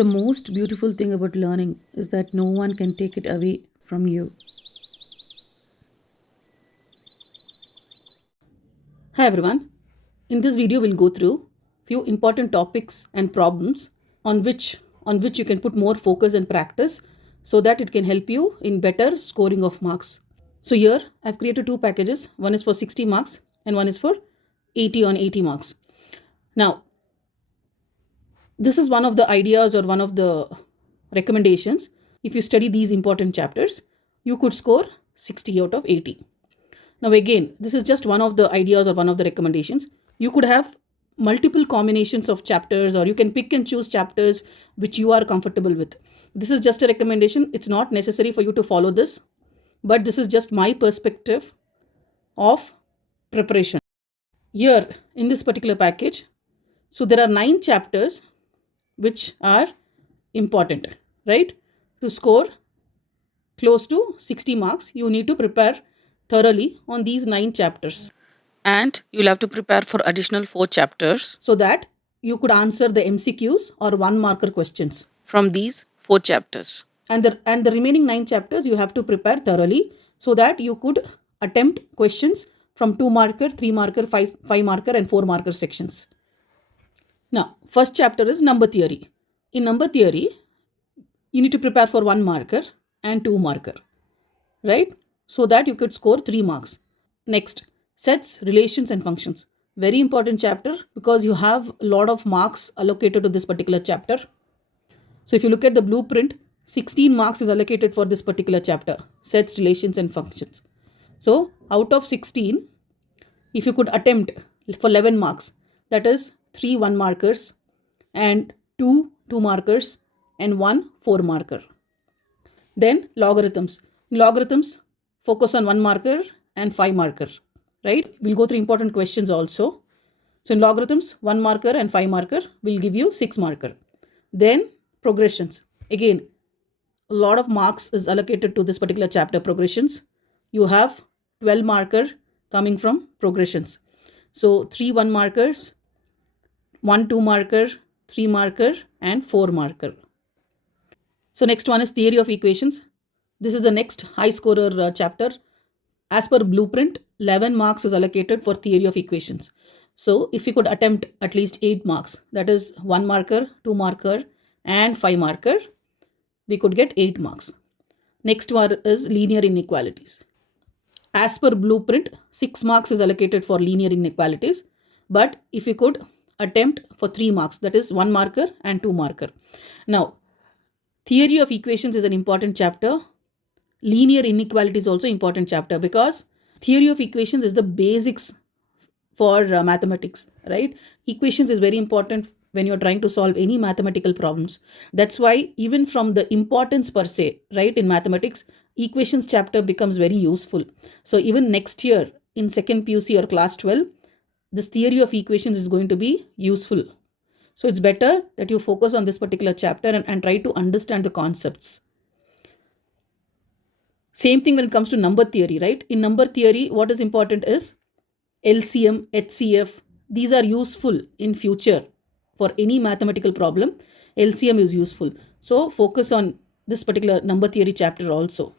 The most beautiful thing about learning is that no one can take it away from you. Hi everyone. In this video we'll go through few important topics and problems on which you can put more focus and practice so that it can help you in better scoring of marks. So here I've created two packages. One is for 60 marks and one is for 80 on 80 marks. Now, this is one of the ideas or one of the recommendations. If you study these important chapters, you could score 60 out of 80. Now again, this is just one of the ideas or one of the recommendations. You could have multiple combinations of chapters, or you can pick and choose chapters which you are comfortable with. This is just a recommendation. It's not necessary for you to follow this, but this is just my perspective of preparation. Here in this particular package, so there are 9 chapters which are important, right? To score close to 60 marks, you need to prepare thoroughly on these 9 chapters. And you'll have to prepare for additional 4 chapters So that you could answer the MCQs or 1-marker questions from these 4 chapters. And the remaining 9 chapters you have to prepare thoroughly so that you could attempt questions from 2-marker, 3-marker, 5-marker and 4-marker sections. Now, first chapter is number theory. In number theory, you need to prepare for 1-marker and 2-marker, right? So that you could score 3 marks. Next, sets, relations and functions. Very important chapter because you have a lot of marks allocated to this particular chapter. So if you look at the blueprint, 16 marks is allocated for this particular chapter, sets, relations and functions. So out of 16, if you could attempt for 11 marks, that is 3 1-markers and 2 2-markers and 1 4-marker. Then logarithms. Logarithms focus on 1-marker and 5-marker, right? We'll go through important questions also. So in logarithms, 1-marker and 5-marker will give you 6-marker. Then progressions. Again, a lot of marks is allocated to this particular chapter, progressions. You have 12-marker coming from progressions. So 3 1-markers, 1 2-marker, 3-marker and 4-marker. So next one is theory of equations. This is the next high scorer chapter. As per blueprint, 11 marks is allocated for theory of equations. So if you could attempt at least 8 marks, that is 1-marker, 2-marker and 5-marker, we could get 8 marks. Next one is linear inequalities. As per blueprint, 6 marks is allocated for linear inequalities. But if you could attempt for 3 marks, that is 1-marker and 2-marker. Now, theory of equations is an important chapter. Linear inequality is also important chapter because theory of equations is the basics for mathematics, right? Equations is very important when you're trying to solve any mathematical problems. That's why even from the importance per se, right, in mathematics, equations chapter becomes very useful. So even next year in second PUC or class 12, this theory of equations is going to be useful. So it's better that you focus on this particular chapter and try to understand the concepts. Same thing when it comes to number theory, right? In number theory, what is important is LCM, HCF. These are useful in future for any mathematical problem. LCM is useful. So focus on this particular number theory chapter also.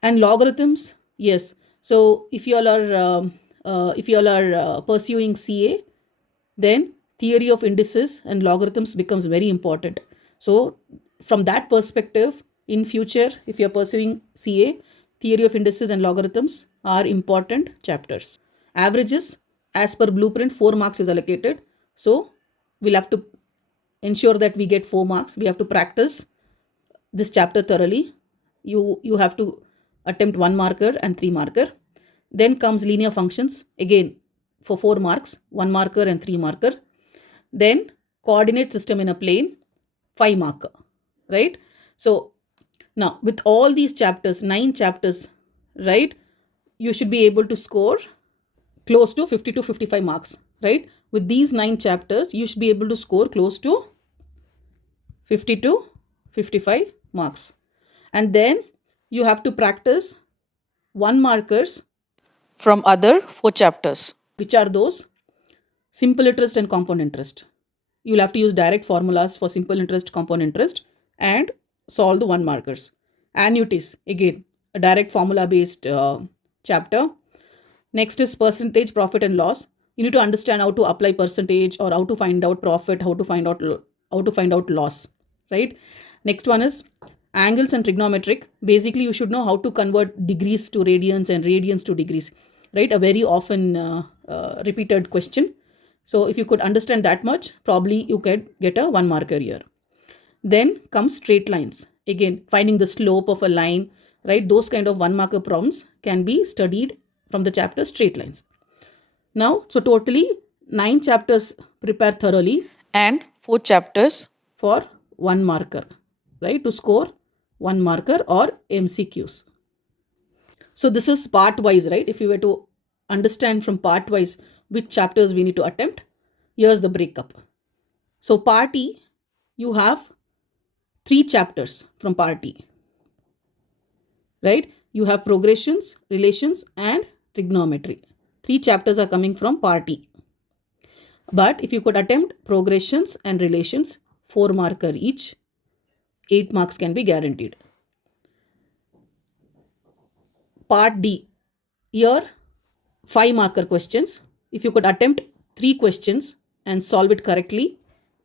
And logarithms, yes. So if you all are pursuing CA, then theory of indices and logarithms becomes very important. So from that perspective, in future, if you are pursuing CA, theory of indices and logarithms are important chapters. Averages, as per blueprint, 4 marks is allocated. So we'll have to ensure that we get 4 marks. We have to practice this chapter thoroughly. You have to attempt 1-marker and 3-marker. Then comes linear functions, again for 4 marks, 1-marker and 3-marker. Then coordinate system in a plane, 5-marker, right? So now with all these chapters, 9 chapters, right, you should be able to score close to 50 to 55 marks, right? With these 9 chapters, you should be able to score close to 50 to 55 marks. And then you have to practice 1-markers from other 4 chapters. Which are those? Simple interest and compound interest. you'll have to use direct formulas for simple interest, compound interest, and solve the 1 markers. Annuities, again, a direct formula based chapter. Next is percentage profit and loss. You need to understand how to apply percentage or how to find out profit, how to find out loss, right? Next one is angles and trigonometric. Basically, you should know how to convert degrees to radians and radians to degrees, right? A very often repeated question. So if you could understand that much, probably you could get a 1 marker here. Then comes straight lines. Again, finding the slope of a line, right? Those kind of 1 marker problems can be studied from the chapter straight lines. Now, so totally 9 chapters prepare thoroughly and 4 chapters for 1 marker, right? To score 1 marker or MCQs. So this is part wise, right? If you were to understand from part wise which chapters we need to attempt, here's the breakup. So part E, you have 3 chapters from part E, right? You have progressions, relations, and trigonometry. 3 chapters are coming from part E. But if you could attempt progressions and relations, 4 marker each, 8 marks can be guaranteed. Part D, here 5 marker questions. If you could attempt 3 questions and solve it correctly,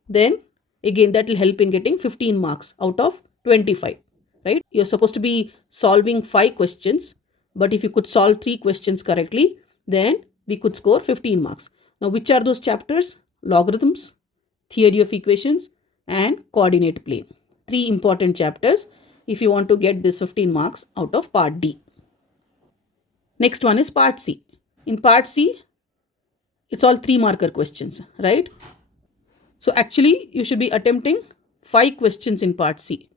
then again that will help in getting 15 marks out of 25, right? You're supposed to be solving 5 questions, but if you could solve 3 questions correctly, then we could score 15 marks. Now, which are those chapters? Logarithms, theory of equations, and coordinate plane. 3 important chapters if you want to get this 15 marks out of part D. Next one is part C. In part C, it's all 3 marker questions, right? So actually, you should be attempting 5 questions in part C.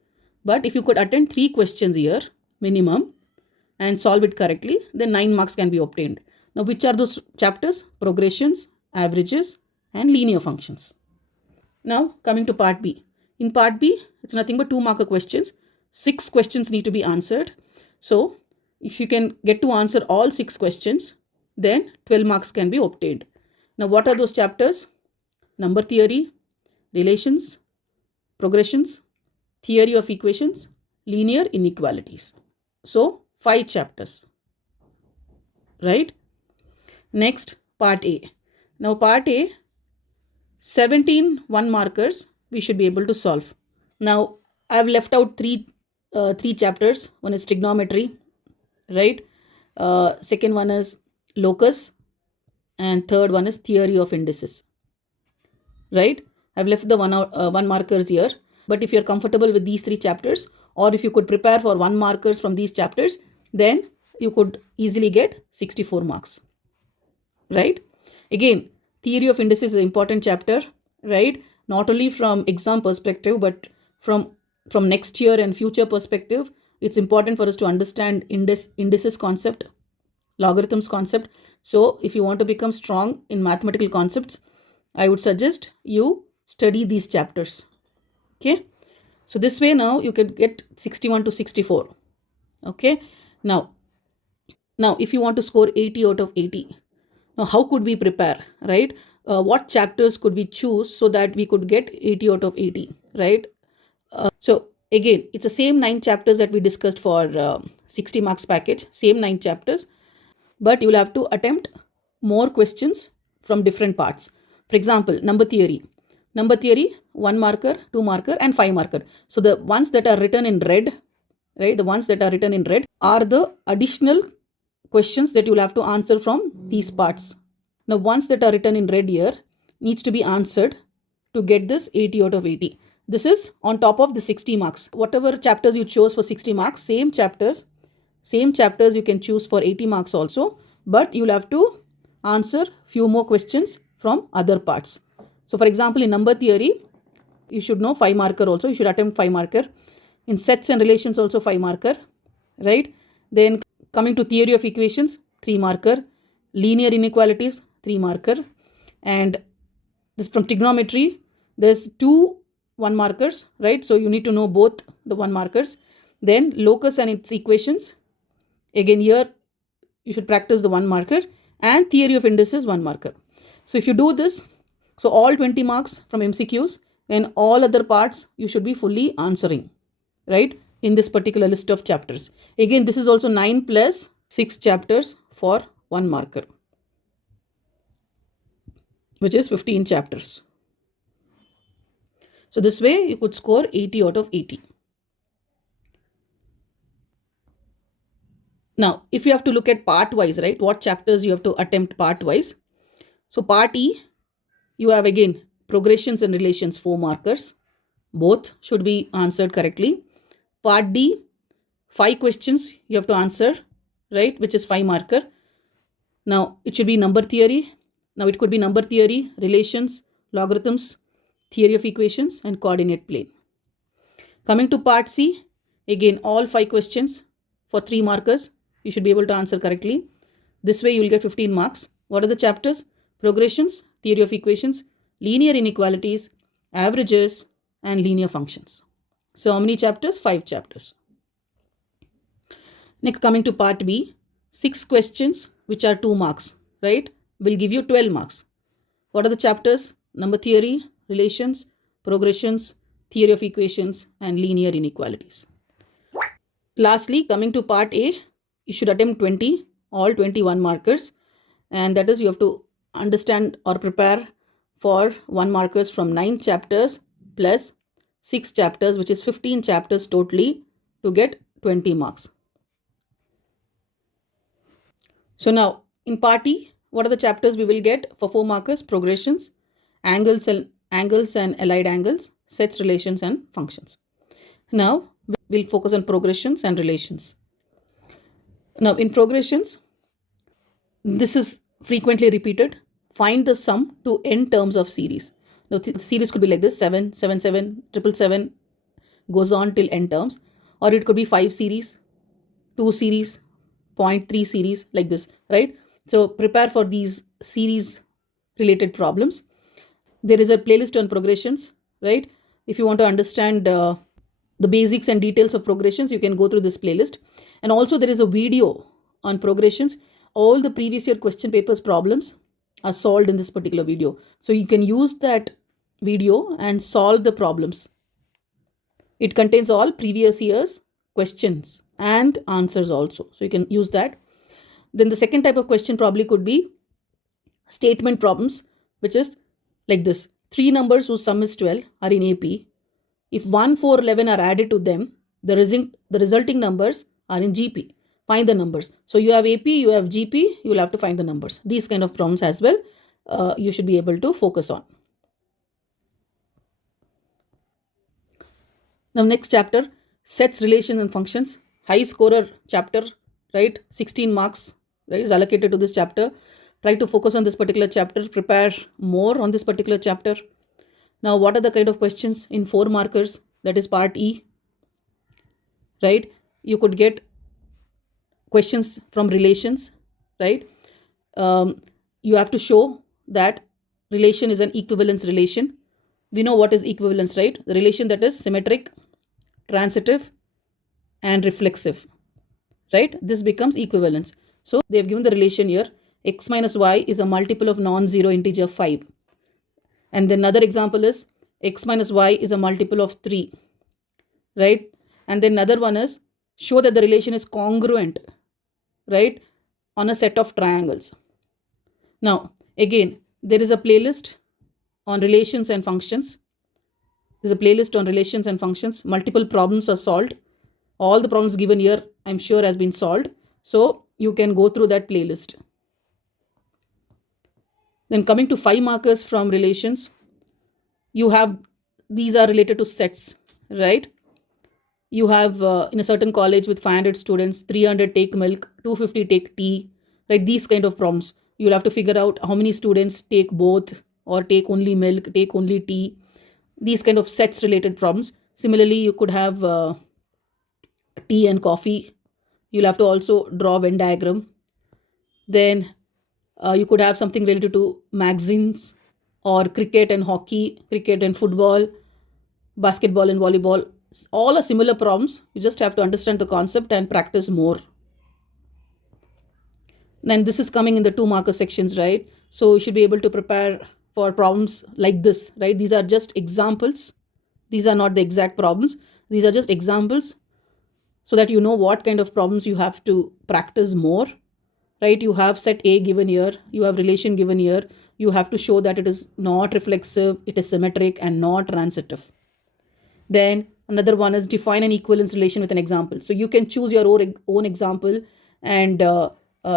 But if you could attempt 3 questions here, minimum, and solve it correctly, then 9 marks can be obtained. Now, which are those chapters? Progressions, averages, and linear functions. Now, coming to part B. In part B, it's nothing but 2 marker questions. 6 questions need to be answered. So, if you can get to answer all 6 questions, then 12 marks can be obtained. Now, what are those chapters? Number theory, relations, progressions, theory of equations, linear inequalities. So, 5 chapters, right? Next, part A. Now, part A, 17 1 markers we should be able to solve. Now, I've left out three chapters. One is trigonometry, right? Second one is locus, and third one is theory of indices, right? I've left the 1 markers here. But if you're comfortable with these 3 chapters, or if you could prepare for 1 markers from these chapters, then you could easily get 64 marks, right? Again, theory of indices is an important chapter, right? Not only from exam perspective, but from next year and future perspective, it's important for us to understand indices concept, logarithms concept. So if you want to become strong in mathematical concepts, I would suggest you study these chapters. Okay. So this way now you can get 61 to 64. Okay. Now if you want to score 80 out of 80, now how could we prepare, right? What chapters could we choose so that we could get 80 out of 80, right? So again, it's the same 9 chapters that we discussed for 60 marks package, same 9 chapters, but you will have to attempt more questions from different parts. For example, number theory, 1 marker, 2 marker, and 5 marker. So the ones that are written in red, right, the ones that are written in red are the additional questions that you will have to answer from these parts. Now, ones that are written in red here needs to be answered to get this 80 out of 80. This is on top of the 60 marks. Whatever chapters you chose for 60 marks, same chapters you can choose for 80 marks also, but you'll have to answer few more questions from other parts. So for example, in number theory, you should know 5 marker also. You should attempt 5 marker. In sets and relations also 5 marker, right? Then coming to theory of equations, 3 marker. Linear inequalities, 3 marker. And this from trigonometry, there's 2 1 markers, right? So you need to know both the 1 markers. Then locus and its equations. Again, here you should practice the 1 marker, and theory of indices 1 marker. So if you do this, So all 20 marks from MCQs, and all other parts you should be fully answering, right, in this particular list of chapters. Again, this is also 9 plus 6 chapters for 1 marker, which is 15 chapters. So this way you could score 80 out of 80. Now, if you have to look at part wise, right, what chapters you have to attempt part wise. So part E, you have again progressions and relations, 4 markers. Both should be answered correctly. Part D, 5 questions you have to answer, right, which is 5 marker. Now, it should be number theory. Now, it could be number theory, relations, logarithms, theory of equations, and coordinate plane. Coming to part C, again, all 5 questions for 3 markers. You should be able to answer correctly. This way, you will get 15 marks. What are the chapters? Progressions, theory of equations, linear inequalities, averages, and linear functions. So, how many chapters? 5 chapters. Next, coming to part B, 6 questions, which are 2 marks, right, will give you 12 marks. What are the chapters? Number theory, relations, progressions, theory of equations, and linear inequalities. Lastly, coming to part A, you should attempt 20, all 21 markers. And that is, you have to understand or prepare for 1 markers from 9 chapters plus 6 chapters, which is 15 chapters totally, to get 20 marks. So now, in part E, what are the chapters we will get for 4 markers? Progressions, angles and allied angles, sets, relations, and functions. Now, we'll focus on progressions and relations. Now, in progressions, this is frequently repeated. Find the sum to n terms of series. Now, the series could be like this: 7, 7, 7, 7, 7, goes on till n terms. Or it could be 5 series, 2 series, 0.3 series, like this, right? So prepare for these series related problems. There is a playlist on progressions, right? If you want to understand the basics and details of progressions, you can go through this playlist. And also there is a video on progressions. All the previous year question papers problems are solved in this particular video. So you can use that video and solve the problems. It contains all previous year's questions and answers also. So you can use that. Then the second type of question probably could be statement problems, which is like this: 3 numbers whose sum is 12 are in AP. If 1, 4, 11 are added to them, the resulting numbers are in GP. Find the numbers. So you have AP, you have GP, you will have to find the numbers. These kind of problems as well, you should be able to focus on. Now, next chapter, sets, relations, and functions. High scorer chapter, right? 16 marks, right, is allocated to this chapter. Try to focus on this particular chapter. Prepare more on this particular chapter. Now, what are the kind of questions in 4 markers? That is part E, right? You could get questions from relations, right? You have to show that relation is an equivalence relation. We know what is equivalence, right? The relation that is symmetric, transitive, and reflexive, right? This becomes equivalence. So they have given the relation here: x minus y is a multiple of non-zero integer 5. And then another example is x minus y is a multiple of 3, right? And then another one is show that the relation is congruent, right, on a set of triangles. Now, again, there is a playlist on relations and functions. There's a playlist on relations and functions. Multiple problems are solved. All the problems given here, I'm sure, has been solved. So you can go through that playlist. Then coming to 5 markers from relations, you have, these are related to sets, right? You have in a certain college with 500 students, 300 take milk, 250 take tea, right? These kind of problems. You'll have to figure out how many students take both, or take only milk, take only tea. These kind of sets related problems. Similarly, you could have tea and coffee. You'll have to also draw a Venn diagram. Then you could have something related to magazines, or cricket and hockey, cricket and football, basketball and volleyball. All are similar problems. You just have to understand the concept and practice more. Then this is coming in the 2 marker sections, right? So you should be able to prepare for problems like this, right? These are just examples. These are not the exact problems. These are just examples so that you know what kind of problems you have to practice more, right? You have set A given here, you have relation given here. You have to show that it is not reflexive, it is symmetric and not transitive. Then another one is define an equivalence relation with an example. So you can choose your own example and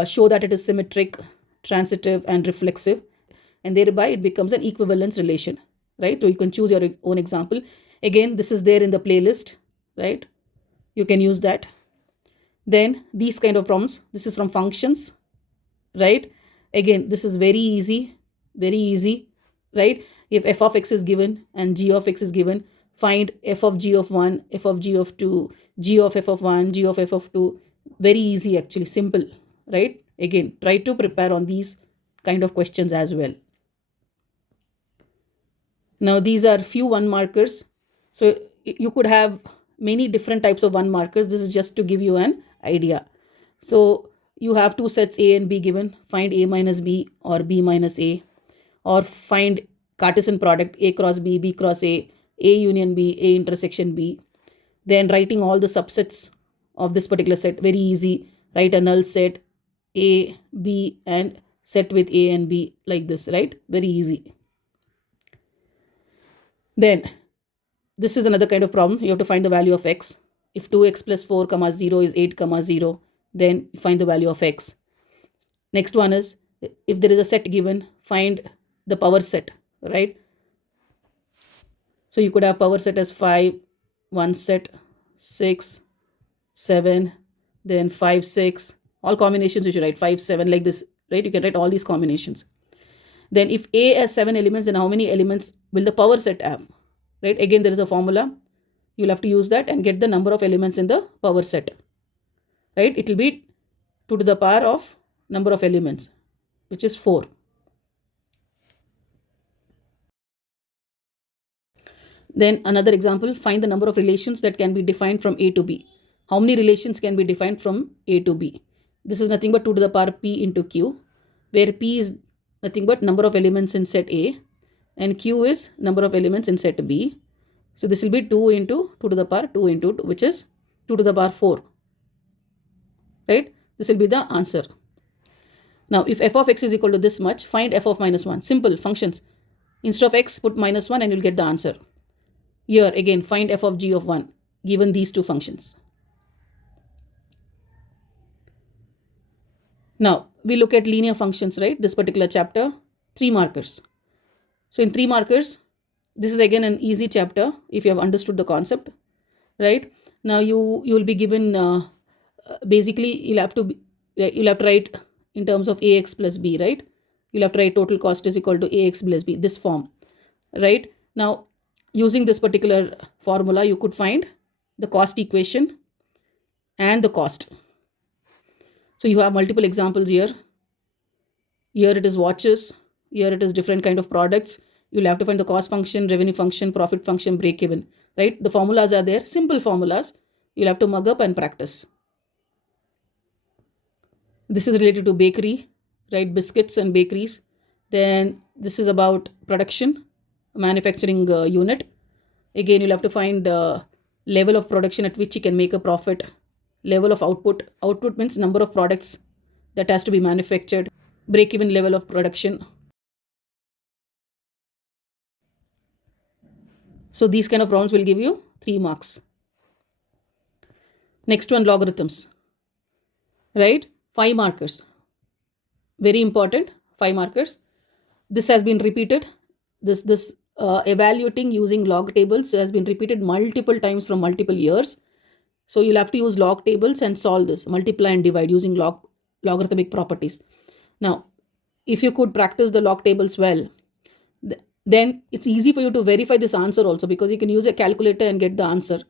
show that it is symmetric, transitive and reflexive, and thereby it becomes an equivalence relation, right? So you can choose your own example. Again, this is there in the playlist, right? You can use that. Then these kind of problems, this is from functions, right? Again, this is very easy, right? If f of x is given and g of x is given, find f of g of 1, f of g of 2, g of f of 1, g of f of 2. Very easy, actually, simple, right? Again, try to prepare on these kind of questions as well. Now, these are few one markers. So you could have many different types of one markers. This is just to give you an idea. So you have two sets A and B given. Find A minus B or B minus A, or find Cartesian product A cross B, B cross A union B, A intersection B. Then writing all the subsets of this particular set, very easy. Write a null set A, B and set with A and B like this, right? Very easy. Then this is another kind of problem. You have to find the value of x. If 2x plus 4 comma 0 is 8 comma 0, then find the value of x. Next one is, if there is a set given, find the power set, right? So you could have power set as 5, 1 set, 6, 7, then 5, 6. All combinations you should write 5, 7 like this, right? You can write all these combinations. Then if A has 7 elements, then how many elements will the power set have? Right? Again, there is a formula. You'll have to use that and get the number of elements in the power set. Right? It will be 2 to the power of number of elements, which is 4. Then another example, find the number of relations that can be defined from A to B. How many relations can be defined from A to B? This is nothing but 2 to the power P into Q, where P is nothing but number of elements in set A and Q is number of elements in set B. So this will be 2 into 2 to the power 2 into 2, which is 2 to the power 4. Right? This will be the answer. Now, if f of x is equal to this much, find f of minus 1. Simple functions. Instead of x, put minus 1 and you'll get the answer. Here, again, find f of g of 1, given these two functions. Now, we look at linear functions, right? This particular chapter, 3 markers. So in 3 markers, this is again an easy chapter if you have understood the concept, right? Now you will be given basically you'll have to write in terms of ax plus b, right? You'll have to write total cost is equal to ax plus b, this form, right? Now using this particular formula, you could find the cost equation and the cost. So you have multiple examples here. Here it is watches. Here it is different kind of products. You'll have to find the cost function, revenue function, profit function, break even, right? The formulas are there, simple formulas. You'll have to mug up and practice. This is related to bakery, right? Biscuits and bakeries. Then this is about production, manufacturing unit. Again, you'll have to find level of production at which you can make a profit. Level of output. Output means number of products that has to be manufactured. Break-even level of production. So these kind of problems will give you 3 marks. Next one, logarithms. Right? 5 markers. Very important, 5 markers. This has been repeated. This evaluating using log tables has been repeated multiple times from multiple years. So you'll have to use log tables and solve this, multiply and divide using logarithmic properties. Now, if you could practice the log tables well, then it's easy for you to verify this answer also, because you can use a calculator and get the answer.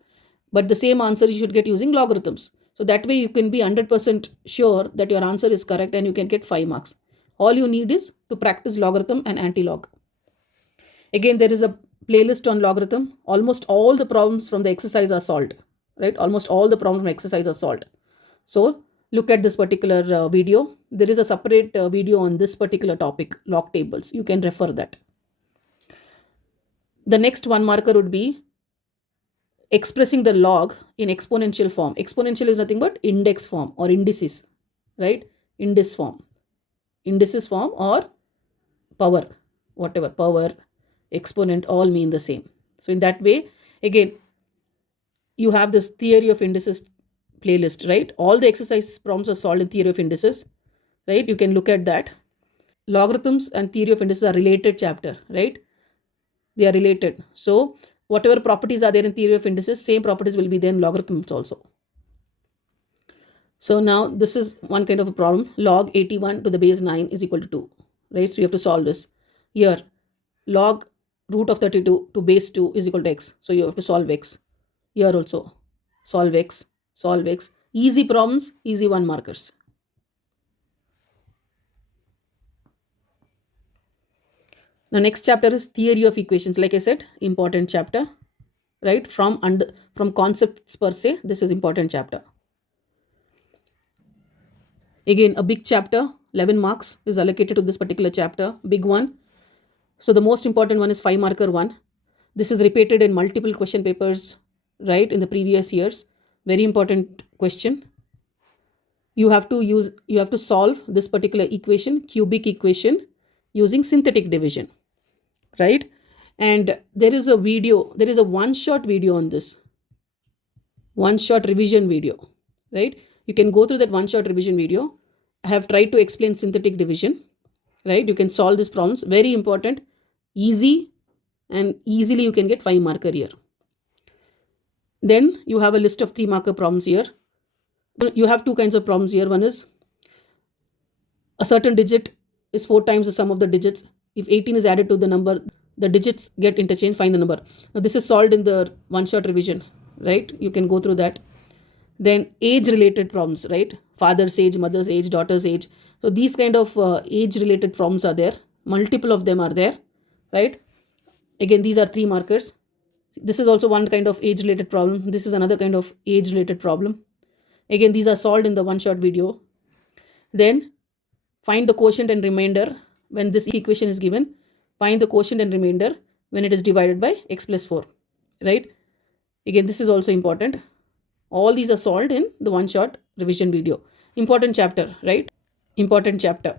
But the same answer you should get using logarithms. So that way you can be 100% sure that your answer is correct and you can get 5 marks. All you need is to practice logarithm and anti-log. Again, there is a playlist on logarithm. Almost all the problems from the exercise are solved. Right? Almost all the problems from exercise are solved. So look at this particular video. There is a separate video on this particular topic, log tables. You can refer that. The next one marker would be expressing the log in exponential form. Exponential is nothing but index form or indices, right? Indices form or power, whatever, power, exponent, all mean the same. So in that way, again, you have this theory of indices playlist, right? All the exercise problems are solved in theory of indices, right? You can look at that. Logarithms and theory of indices are related chapter, right? They are related. So whatever properties are there in theory of indices, same properties will be there in logarithms also. So now this is one kind of a problem. Log 81 to the base 9 is equal to 2, right? So you have to solve this. Here, log root of 32 to base 2 is equal to x. So you have to solve x. Here also, solve x, solve x. Easy problems, easy one markers. Now next chapter is theory of equations. Like I said, important chapter, right? From concepts per se, this is important chapter. Again, a big chapter, 11 marks is allocated to this particular chapter, big one. So the most important one is 5 marker one. This is repeated in multiple question papers, right, in the previous years. Very important question. You have to solve this particular equation, cubic equation, using synthetic division, right? And there is a one shot video on this, one shot revision video, right? You can go through that one shot revision video. I have tried to explain synthetic division, right? You can solve these problems, very important, easy, and easily you can get 5 marker here. Then you have a list of 3 marker problems here. You have two kinds of problems here. One is a certain digit is 4 times the sum of the digits. If 18 is added to the number, the digits get interchanged, find the number. Now this is solved in the one shot revision, right? You can go through that. Then age related problems, right? Father's age, mother's age, daughter's age. So these kind of age related problems are there. Multiple of them are there, right? Again, these are 3 markers. This is also one kind of age related problem. This is another kind of age related problem. Again, these are solved in the one shot video. Then find the quotient and remainder when this equation is given. Find the quotient and remainder when it is divided by x plus 4, right? Again, this is also important. All these are solved in the one shot revision video. Important chapter, right? Important chapter.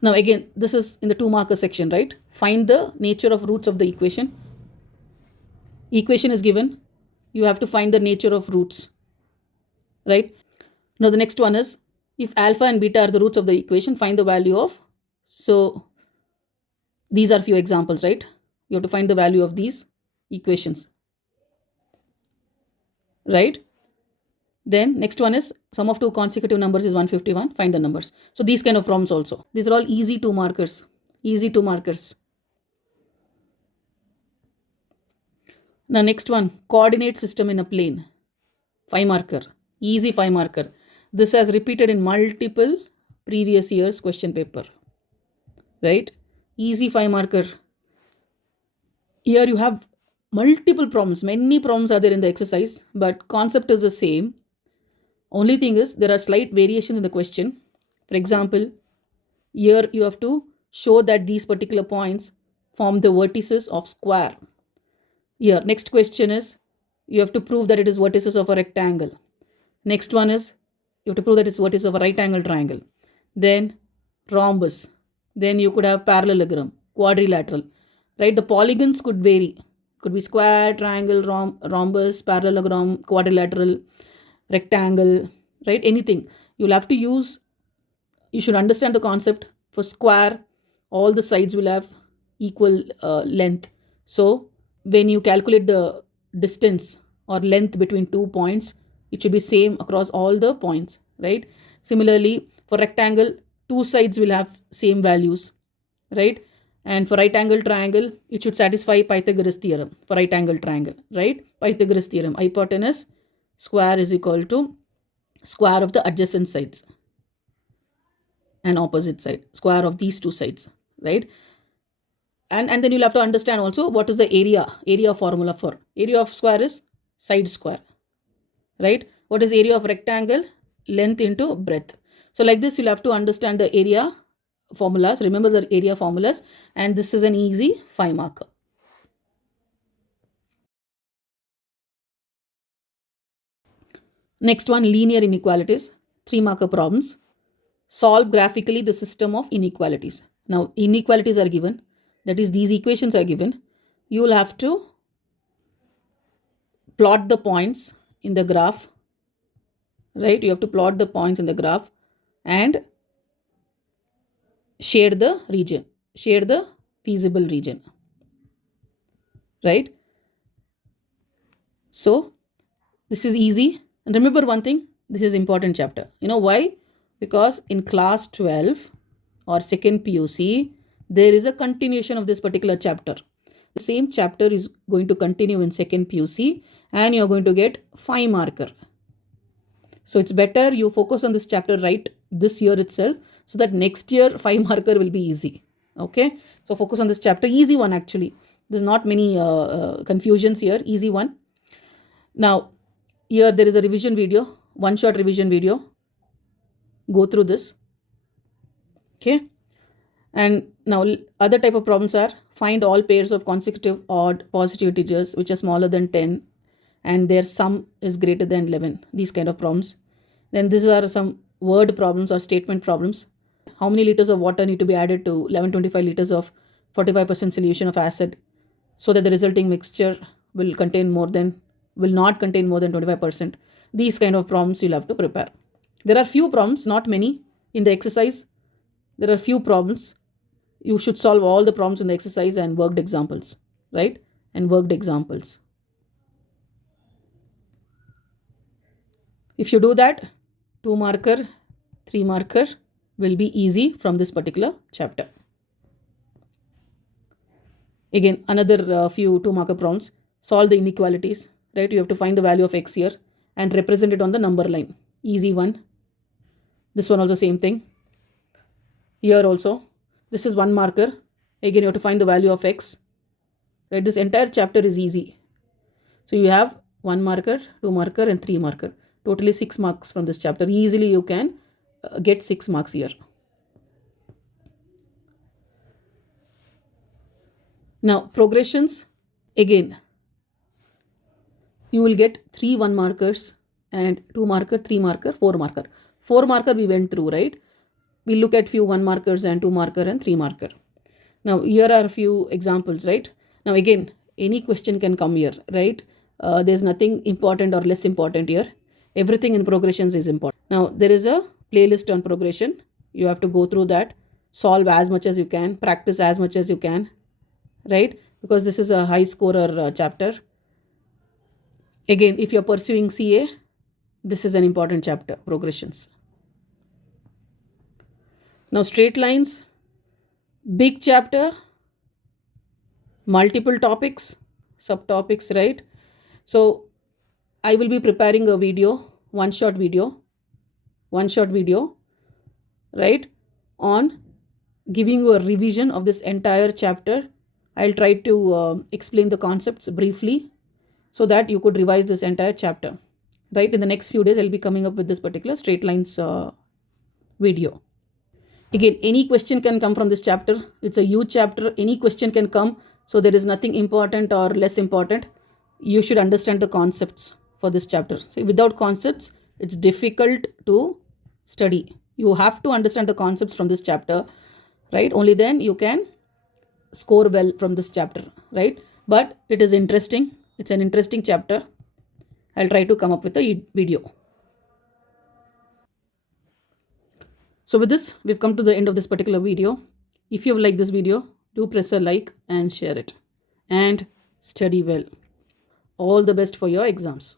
Now again, this is in the 2 marker section, right? Find the nature of roots of the equation. Equation is given. You have to find the nature of roots, right? Now the next one is, if alpha and beta are the roots of the equation, find the value of. So these are few examples, right? You have to find the value of these equations, right? Then next one is, sum of two consecutive numbers is 151. Find the numbers. So these kind of problems also. These are all easy 2 markers. Easy 2 markers. Now next one, coordinate system in a plane. 5 marker. Easy 5 marker. This has repeated in multiple previous years question paper, right? Easy 5 marker. Here you have multiple problems. Many problems are there in the exercise, but concept is the same. Only thing is, there are slight variations in the question. For example, here you have to show that these particular points form the vertices of square. Here, next question is, you have to prove that it is vertices of a rectangle. Next one is, you have to prove that it's vertices of a right angle triangle. Then rhombus. Then you could have parallelogram, quadrilateral, right? The polygons could vary. Could be square, triangle, rhombus, parallelogram, quadrilateral, rectangle, right? Anything. You'll have to use, you should understand the concept. For square, all the sides will have equal length. So when you calculate the distance or length between 2 points, it should be same across all the points, right? Similarly, for rectangle, 2 sides will have same values, right? And for right angle triangle, it should satisfy Pythagoras theorem for right angle triangle, right? Pythagoras theorem, hypotenuse square is equal to square of the adjacent sides and opposite side, square of these 2 sides, right? And then you'll have to understand also what is the area formula for. Area of square is side square, right? What is area of rectangle? Length into breadth. So like this, you'll have to understand the area formulas. Remember the area formulas, and this is an easy 5 marker. Next one, linear inequalities, 3 marker problems. Solve graphically the system of inequalities. Now inequalities are given, that is these equations are given. You will have to plot the points in the graph, right? You have to plot the points in the graph and share the region, share the feasible region, right? So this is easy. And remember one thing, this is important chapter. You know why? Because in class 12 or second PUC, there is a continuation of this particular chapter. The same chapter is going to continue in second PUC and you're going to get 5 marker. So it's better you focus on this chapter right this year itself, so that next year 5 marker will be easy. Okay, so focus on this chapter, easy one actually. There's not many confusions here, easy one. Now here there is a revision video, one shot revision video. Go through this. Okay, and now other type of problems are find all pairs of consecutive odd positive integers which are smaller than 10 and their sum is greater than 11. These kind of problems. Then these are some word problems or statement problems. How many liters of water need to be added to 1125 liters of 45% solution of acid so that the resulting mixture will not contain more than 25%. These kind of problems you'll have to prepare. There are few problems, not many in the exercise. There are few problems. You should solve all the problems in the exercise and worked examples, right? And worked examples. If you do that, 2 marker, 3 marker will be easy from this particular chapter. Again, another few 2 marker problems. Solve the inequalities, right? You have to find the value of x here and represent it on the number line. Easy one. This one also same thing. Here also, this is 1 marker. Again, you have to find the value of x. Right? This entire chapter is easy. So you have 1 marker, 2 marker and 3 marker. Totally 6 marks from this chapter. Easily you can get 6 marks here. Now progressions, again you will get 3 1 markers and 2 marker, 3 marker, 4 marker. 4 marker we went through, right? We look at few 1 markers and 2 marker and 3 marker. Now here are a few examples, right? Now again, any question can come here, right? There's nothing important or less important here. Everything in progressions is important. Now there is a playlist on progression. You have to go through that, solve as much as you can, practice as much as you can, right? Because this is a high scorer chapter. Again, if you're pursuing CA, this is an important chapter, progressions. Now straight lines, big chapter, multiple topics, subtopics, right? So I will be preparing a video, one shot video, right, on giving you a revision of this entire chapter. I'll try to explain the concepts briefly so that you could revise this entire chapter, right? In the next few days, I'll be coming up with this particular straight lines video. Again, any question can come from this chapter. It's a huge chapter. Any question can come. So there is nothing important or less important. You should understand the concepts for this chapter. See, without concepts, it's difficult to study. You have to understand the concepts from this chapter, right? Only then you can score well from this chapter, right? But it is interesting. It's an interesting chapter. I'll try to come up with a video. So with this, we've come to the end of this particular video. If you have liked this video, do press a like and share it. And study well. All the best for your exams.